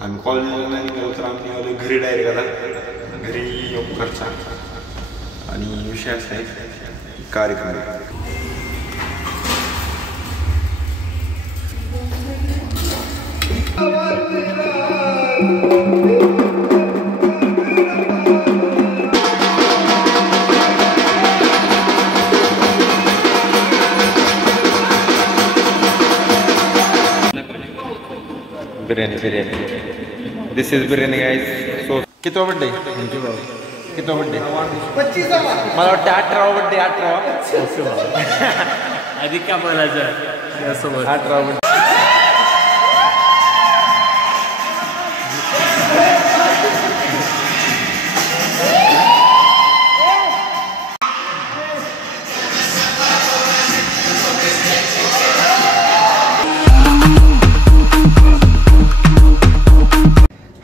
आम्ही कॉलेजला नाही निघालो तर आम्ही निघालो घरी डायरेक्ट आता घरी येऊन खर्चा आणि विषय असा आहे कार्यक्रम बिर्याणी दिस इज बिर्याणी गाइस सो किती बर्थडे किती बर्थडे 25 मला वाटतं 18वा बर्थडे 18वा अधिक का बोलायचं यासोबत 18वा birthday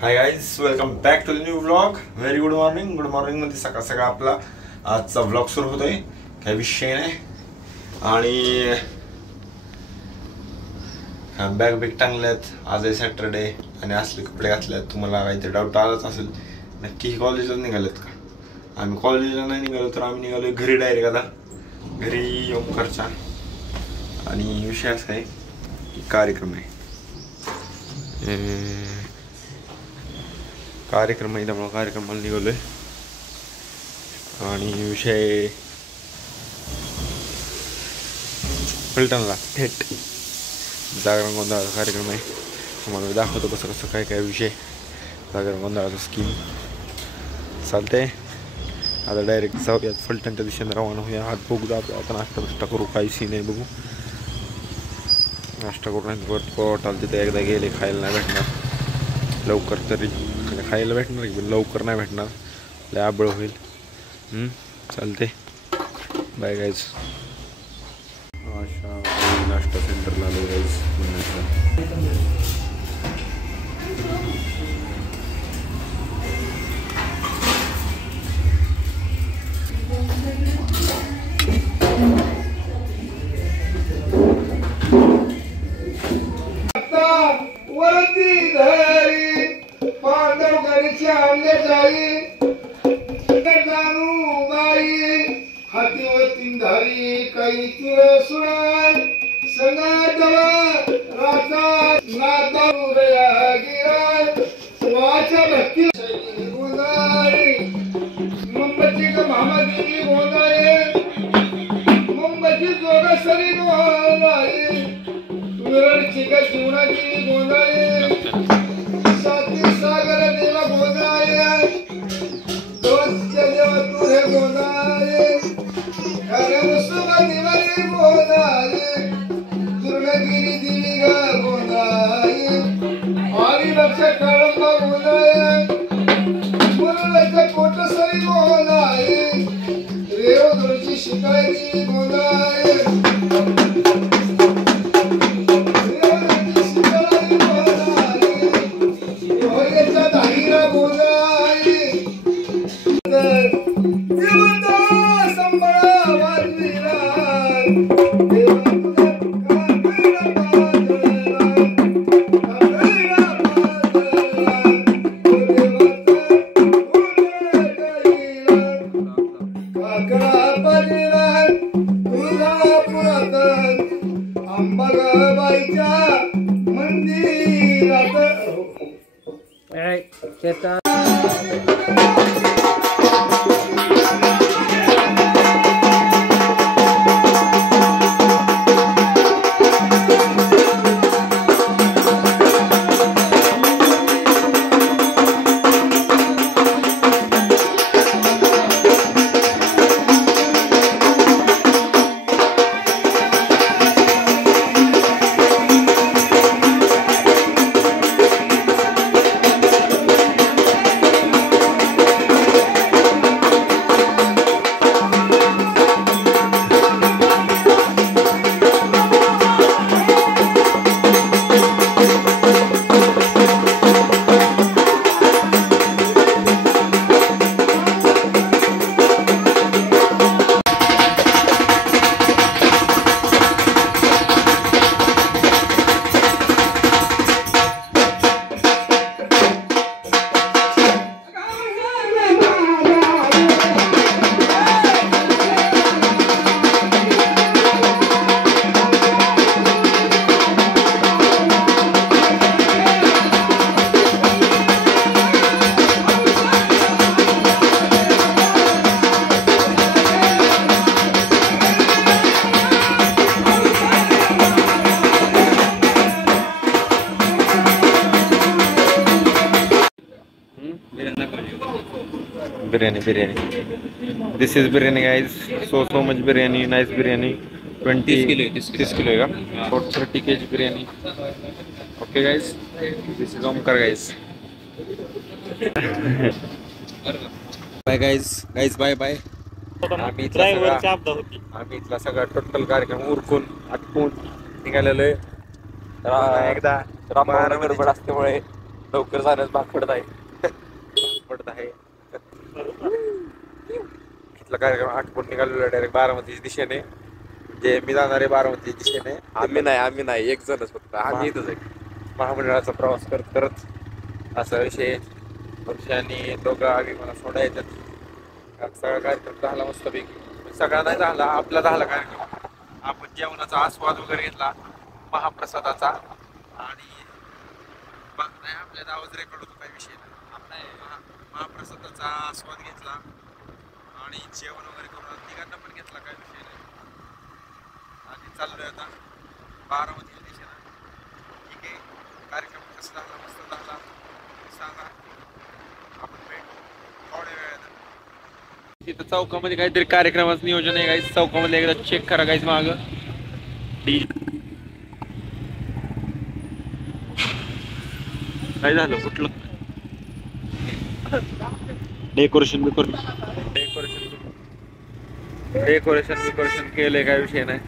hi guys welcome back to the new vlog. Very good morning मध्ये सकाळ सकाळ आपला आजचा व्लॉग सुरू होतोय. काही विषय नाही आणि बॅग बिग टांगल्यात. आज आहे सॅटरडे आणि असले कपडे घातलेत. तुम्हाला काहीतरी डाऊट आलाच असेल नक्की कॉलेजला निघालेत का. आम्ही कॉलेजला नाही निघालो तर आम्ही निघालो घरी डायरेक्ट आता घरी येऊन खर्चा आणि विषय असा आहे कार्यक्रम आहे त्यामुळे कार्यक्रमाला निघालोय आणि विषय फलटणला थेट जागरण गोंधळाचा कार्यक्रम आहे. तुम्हाला दाखवतो कसं कसं काय काय विषय जागरण गोंधळाचा स्कीम चालतंय. आता डायरेक्ट जाऊयात फलटणच्या दिशेने रवाना होऊया. हात बघू आता नाश्ता करू काही सीन आहे बघू. नाश्ता करून परत पोटाला तिथे एकदा गेले खायला नाही भेटणार लवकर तरी खायला भेटणार की लवकर नाही भेटणार लय आबळ होईल. चालते बाय गाईज. अशा नाश्ता सेंटरला आलो गाईज म्हणण्याचं. biryani. This is biryani, guys. So much biryani, nice biryani. 30 kilo है का? About 30 kg biryani. Okay, guys. This is Omkar, guys. Bye, guys. Bye. आम्ही इथला सगळा टोटल कार्यक्रम उरकून आटपून निघालेलो आहे. एकदा गडबड असल्यामुळे लवकर जाण्यास भाग पडत आहे. इथला कार्यक्रम आटपून निघालेलो आहे डायरेक्ट बारामतीच्या दिशेने. म्हणजे मी जाणार आहे बारामतीच्या दिशेने. आम्ही नाही एक जणच फक्त आम्ही इथंच आहे. महामंडळाचा प्रवास करत असा विषय. वर्षांनी दोघं आम्ही मला सोडायच्यात. सगळा कार्यक्रम झाला मस्तपैकी. सगळा नाही झाला, आपला झाला कार्यक्रम. आपण जेवणाचा आस्वाद वगैरे घेतला, महाप्रसादाचा. आणि नाही आपल्याला आवाज रेकॉर्ड होतो, काही विषय नाही. महाप्रसादाचा आस्वाद घेतला आणि जेवण वगैरे करून तिघांना पण घेतला, काही विषय नाही. आणि चाललोय आता बारामतीच्या दिशेनं. ठीक आहे, कार्यक्रम कसा झाला, मस्त झाला सांगा. आपण भेट थोड्या वेळात. तिथं चौकामध्ये काहीतरी कार्यक्रमाचं नियोजन आहे. काही चौकामध्ये एकदा चेक करा काहीच माग काय झालं, कुठलं डेकोरेशन केलंय, काय विषय नाही.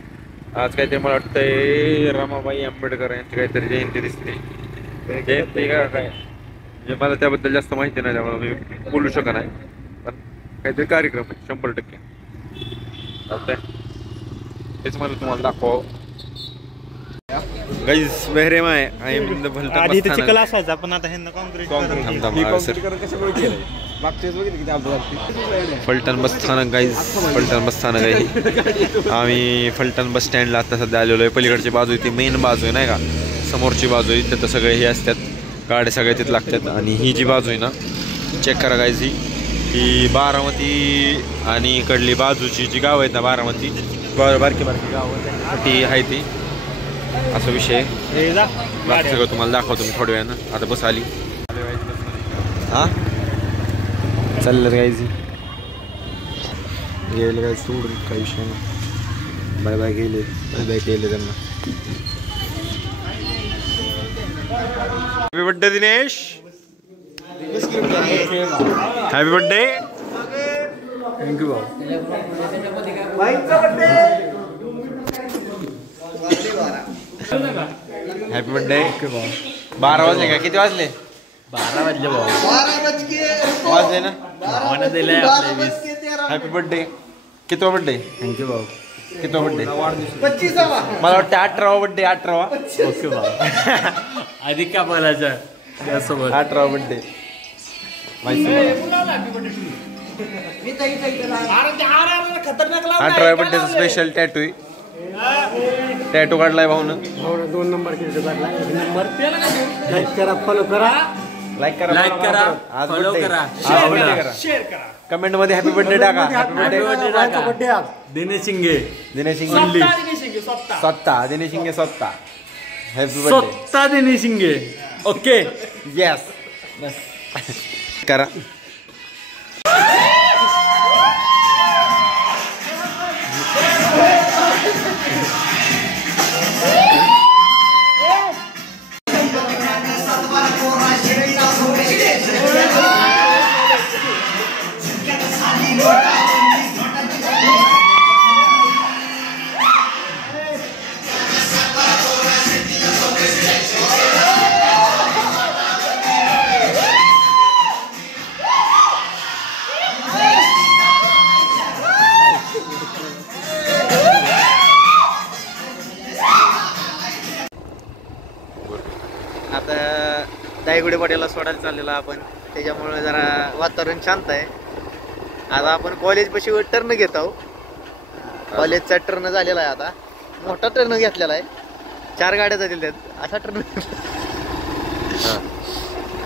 आज काहीतरी मला वाटतंय रमाबाई आंबेडकर यांची काहीतरी जयंती दिसते. जयंती का काय म्हणजे मला त्याबद्दल जास्त माहिती नाही, त्यामुळे मी बोलू शकत नाही. पण काहीतरी कार्यक्रम आहे 100%. चालतंय, तेच मला तुम्हाला दाखवावं. गाईज बहरेमा आहे. आय एम इन द चिखल असायचा, पण आता ह्यांना काँक्रीट फलटण बस स्थानक गाईज. फलटण बस स्थानक आहे. आम्ही फलटण बस स्टँडला आता सध्या आलेलो आहे. पलीकडची बाजू ती मेन बाजू आहे नाही का, समोरची बाजू आहे. तिथं सगळे हे असतात, गाड्या सगळ्या तिथं लागतात. आणि ही जी बाजू आहे ना, चेक करा गाईज, ही बारामती आणि इकडली बाजूची जी गाव आहेत ना, बारामती बारकी गाव ती आहे ती. असा विषय बाकी सगळं तुम्हाला दाखवतो मी थोड्या वेळानं. आता बस आली. हां चाललं गायची गेलं काय सोडून, काही विषय नाही. बाय गेले त्यांना. Happy birthday Dinesh. Happy birthday. Thank you भाऊ. Happy birthday. 12 वाजले का, किती वाजले? 12 वाजले भाऊ. वाजले ना. भावानं दिलंय आपले 20. Happy birthday. कितवा बर्थडे? थँक्यू भाऊ. कितवा बर्थडे? 25वा. मला वाटतं 18वा बर्थडे. 18वा. ओके भाऊ. अधिक का बोलायचं त्यासोबत. 18वा बर्थडे. 18व्या बर्थडेचा स्पेशल टॅटू आहे. टॅटू काढलाय भाऊनं. 2 नंबर लाईक करा, फॉलो करा, लाईक करा, फॉलो करा, शेअर करा. कमेंट मध्ये हॅपी बर्थडे टाका. हॅपी बर्थडे टाका. दिनेश शिंगे. दिनेश शिंगे स्वतः. दिनेश शिंगे स्वतः. हॅपी बर्थडे स्वतः दिनेश शिंगे. ओके, यस बस करा. आता दायगुडे पाट्याला सोडायला चाललेलो आपण, त्याच्यामुळे जरा वातावरण शांत आहे. आता आपण कॉलेज पाशी टर्न घेत आहोत. कॉलेजचा टर्न झालेला आहे, आता मोठा टर्न घेतलेला आहे. 4 गाड्या जातील त्यात, असा टर्न.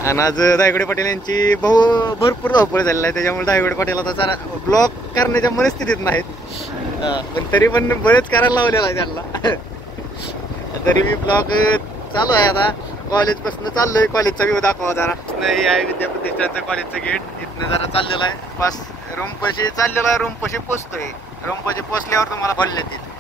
आणि आज दायगुडे पाटील यांची भरपूर धावपळ झालेला आहे, त्याच्यामुळे दायगुडे पाटील आता जरा ब्लॉक करण्याच्या मनस्थितीत नाहीत. पण तरी पण बरेच करायला लावलेला आहे त्यांना. तरी मी ब्लॉग चालू आहे आता कॉलेज पासून चाललोय. कॉलेजचा व्ह्यू दाखवा जरा. नाही आहे विद्याप्रतिष्ठानचं कॉलेजचं गेट. इथनं जरा चाललेलं आहे. पास रूम पशी चाललेलं आहे. रूम पशी पोचतोय. रूम पशी पोचल्यावर तुम्हाला बोलले येतील.